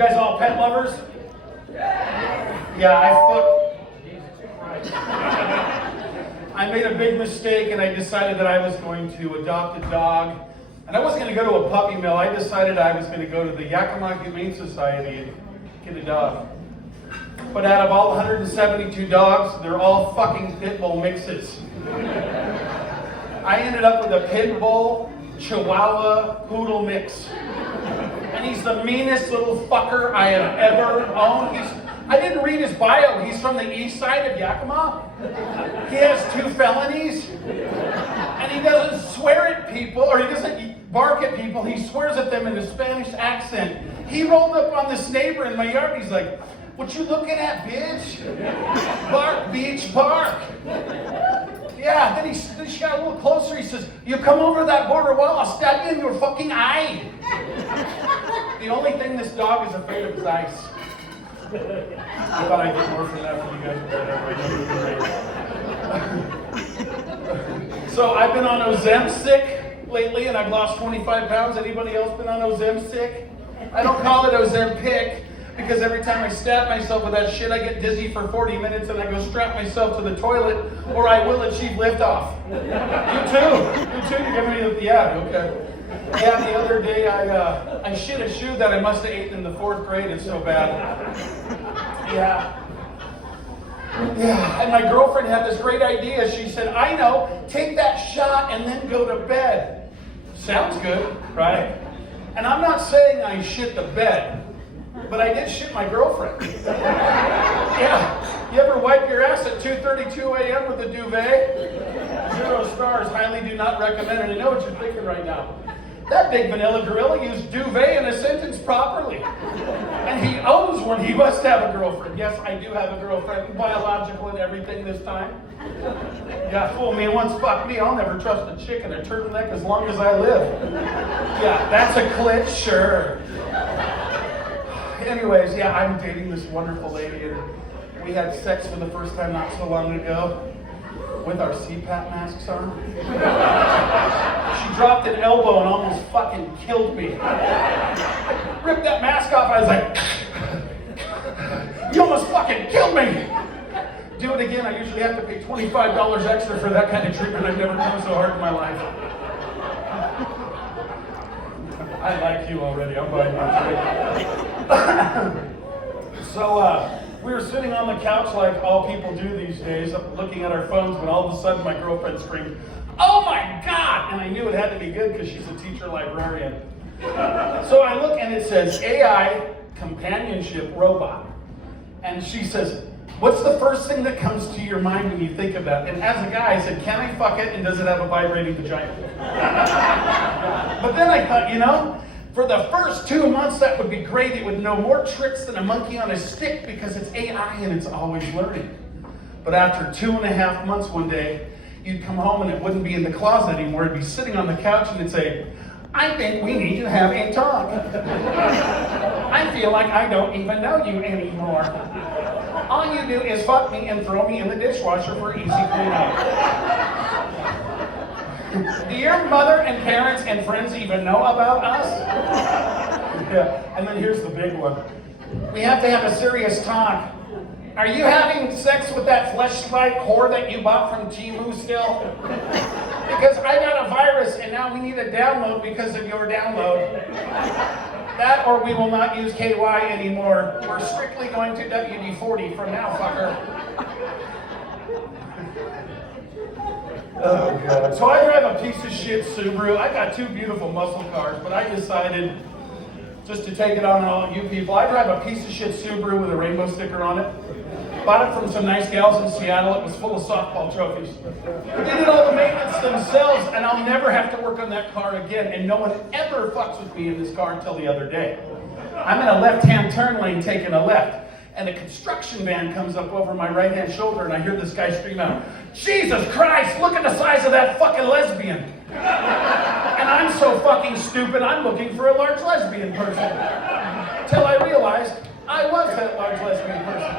guys all pet lovers? Yeah, I made a big mistake and I decided that I was going to adopt a dog. And I wasn't going to go to a puppy mill. I decided I was going to go to the Yakima Humane Society and get a dog. But out of all 172 dogs, they're all fucking pit bull mixes. I ended up with a pit bull, Chihuahua, poodle mix. And he's the meanest little fucker I have ever owned. I didn't read his bio. He's from the east side of Yakima. He has 2 felonies. And he doesn't swear at people, or he doesn't bark at people. He swears at them in a Spanish accent. He rolled up on this neighbor in my yard. He's like, "What you looking at, bitch? Bark, bitch, bark." Yeah, then he got a little closer. He says, "You come over that border wall, I'll stab you in your fucking eye." The only thing this dog is afraid of is ice. I thought I'd get more from that from you guys. So I've been on Ozempic lately, and I've lost 25 pounds. Anybody else been on Ozempic? I don't call it Ozempic, because every time I stab myself with that shit, I get dizzy for 40 minutes and I go strap myself to the toilet, or I will achieve liftoff. You too, you're giving me okay. Yeah, the other day I shit a shoe that I must have eaten in the 4th grade. It's so bad. Yeah, and my girlfriend had this great idea. She said, "I know, take that shot and then go to bed." Sounds good, right? And I'm not saying I shit the bed, but I did shit my girlfriend. Yeah. You ever wipe your ass at 2:32 a.m. with a duvet? 0 stars. Highly do not recommend it. I know what you're thinking right now. That big vanilla gorilla used duvet in a sentence properly. And he owns one. He must have a girlfriend. Yes, I do have a girlfriend. Biological and everything this time. Yeah, fool me once, fuck me. I'll never trust a chick in a turtleneck as long as I live. Yeah, that's a clit, sure. Anyways, yeah, I'm dating this wonderful lady, and we had sex for the first time not so long ago with our CPAP masks on. She dropped an elbow and almost fucking killed me. Ripped that mask off, I was like, "You almost fucking killed me!" Do it again, I usually have to pay $25 extra for that kind of treatment. I've never come so hard in my life. I like you already, I'm buying you. So, we were sitting on the couch like all people do these days, looking at our phones, when all of a sudden my girlfriend screamed, "Oh my God!" And I knew it had to be good because she's a teacher librarian. So I look and it says, AI companionship robot. And she says, "What's the first thing that comes to your mind when you think of that?" And as a guy, I said, "Can I fuck it, and does it have a vibrating vagina?" But then I thought, for the first 2 months, that would be great. It would know more tricks than a monkey on a stick because it's AI and it's always learning. But after 2.5 months, one day, you'd come home and it wouldn't be in the closet anymore. It'd be sitting on the couch and it'd say, "I think we need to have a talk. I feel like I don't even know you anymore. All you do is fuck me and throw me in the dishwasher for easy cleanup. Do your mother and parents and friends even know about us?" Yeah, and then here's the big one. "We have to have a serious talk. Are you having sex with that fleshlight whore that you bought from Temu still? Because I got a virus and now we need a download because of your download. That or we will not use KY anymore. We're strictly going to WD-40 from now, fucker." Oh, God. So I drive a piece of shit Subaru. I got 2 beautiful muscle cars, but I decided just to take it on all you people. I drive a piece of shit Subaru with a rainbow sticker on it. Bought it from some nice gals in Seattle. It was full of softball trophies. They did all the maintenance themselves, and I'll never have to work on that car again. And no one ever fucks with me in this car until the other day. I'm in a left-hand turn lane taking a left, and a construction van comes up over my right-hand shoulder, and I hear this guy scream out, "Jesus Christ, look at the size of that fucking lesbian." And I'm so fucking stupid, I'm looking for a large lesbian person. Till I realized I was that large lesbian person.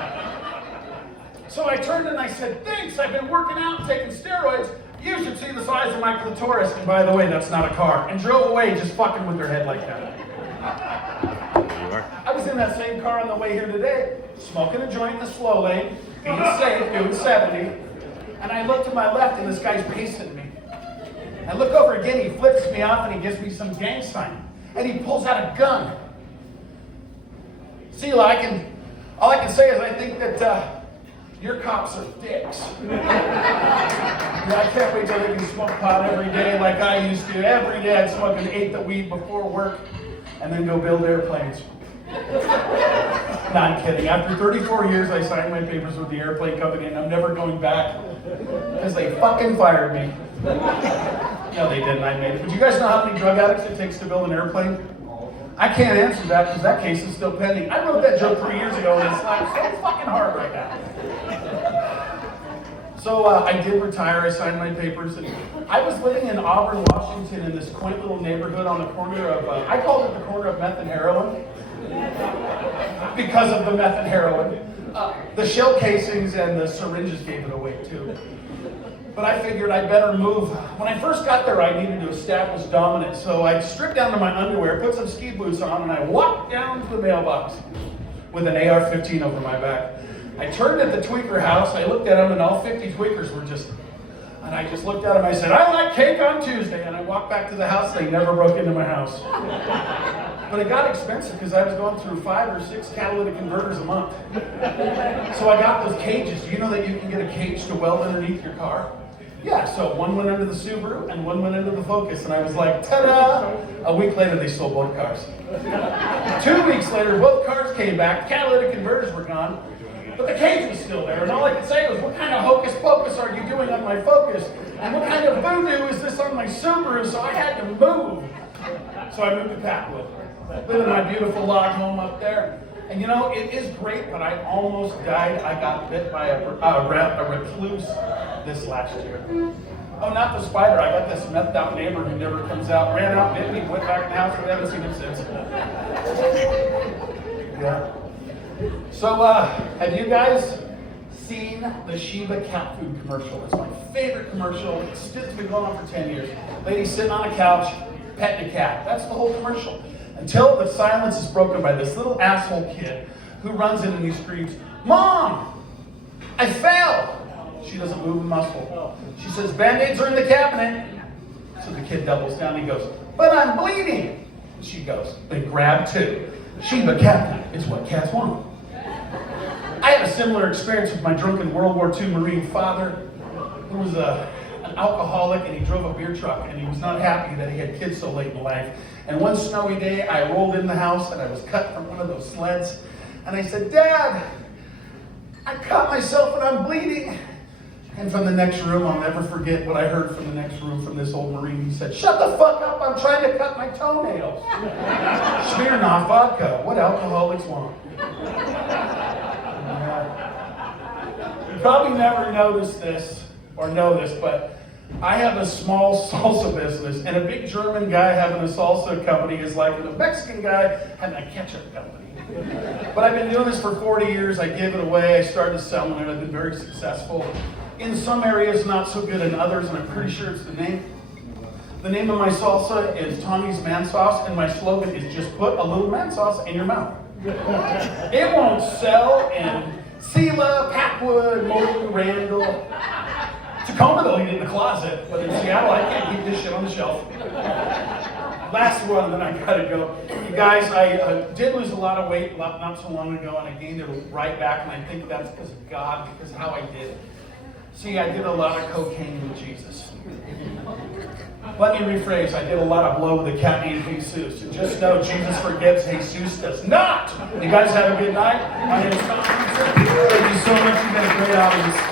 So I turned and I said, "Thanks, I've been working out and taking steroids. You should see the size of my clitoris. And by the way, that's not a car." And drove away just fucking with her head like that. I was in that same car on the way here today, smoking a joint in the slow lane, being safe, doing 70, and I look to my left and this guy's pacing me. I look over again, he flips me off and he gives me some gang sign, and he pulls out a gun. See, all I can say is I think that your cops are dicks. I can't wait till they can smoke pot every day like I used to. Every day I'd smoke an eighth of weed before work and then go build airplanes. No, I'm kidding. After 34 years, I signed my papers with the airplane company and I'm never going back because they fucking fired me. No, they didn't. I made it. But you guys know how many drug addicts it takes to build an airplane? I can't answer that because that case is still pending. I wrote that joke 3 years ago and it's like so fucking hard right now. So I did retire, I signed my papers, and I was living in Auburn, Washington in this quaint little neighborhood on the corner of, I called it the corner of meth and heroin, because of the meth and heroin. The shell casings and the syringes gave it away too. But I figured I'd better move. When I first got there, I needed to establish dominance, so I stripped down to my underwear, put some ski boots on, and I walked down to the mailbox with an AR-15 over my back. I turned at the tweaker house, I looked at them, and all 50 tweakers were and I just looked at them, I said, I like cake on Tuesday, and I walked back to the house, they never broke into my house. But it got expensive because I was going through 5 or 6 catalytic converters a month. So I got those cages. Do you know that you can get a cage to weld underneath your car? Yeah, so one went under the Subaru and one went under the Focus, and I was like, ta-da! A week later, they sold both cars. 2 weeks later, both cars came back, catalytic converters were gone, but the cage was still there, and all I could say was, what kind of hocus pocus are you doing on my Focus? And what kind of voodoo is this on my Subaru? So I had to move. So I moved to Patwood. Live in my beautiful log home up there. And you know, it is great, but I almost died. I got bit by a recluse this last year. Oh, not the spider. I got this methed out neighbor who never comes out. Ran out, bit me, went back in the house, but I haven't seen him since. Yeah. So, have you guys seen the Sheba cat food commercial? It's my favorite commercial. It's been going on for 10 years. Lady sitting on a couch, petting a cat. That's the whole commercial. Until the silence is broken by this little asshole kid who runs in and he screams, Mom, I fell. She doesn't move a muscle. She says, Band-Aids are in the cabinet. So the kid doubles down and he goes, but I'm bleeding. She goes, then grab 2. Sheba cat food. It's what cats want. I had a similar experience with my drunken World War II Marine father, who was an alcoholic, and he drove a beer truck, and he was not happy that he had kids so late in life. And one snowy day, I rolled in the house, and I was cut from one of those sleds, and I said, Dad, I cut myself and I'm bleeding. And from the next room, I'll never forget what I heard from the next room from this old Marine. He said, shut the fuck up, I'm trying to cut my toenails. Smirnoff vodka, what alcoholics want. You probably never noticed this or know this, but I have a small salsa business, and a big German guy having a salsa company is like a Mexican guy having a ketchup company. But I've been doing this for 40 years. I give it away. I started selling it. I've been very successful. In some areas, not so good in others, and I'm pretty sure it's the name. The name of my salsa is Tommy's Man Sauce, and my slogan is just put a little man sauce in your mouth. It won't sell in Sela, Packwood, Moulton, Randall. Tacoma, they'll eat it in the closet, but in Seattle, I can't keep this shit on the shelf. Last one, then I gotta go. You guys, I did lose a lot of weight not so long ago, and I gained it right back, and I think that's because of God, because of how I did it. See, I did a lot of cocaine with Jesus. Let me rephrase, I did a lot of blow with a cat named Jesus. And just know Jesus forgives, Jesus does not. You guys have a good night. My name is Tom. Thank you so much. You've been a great audience.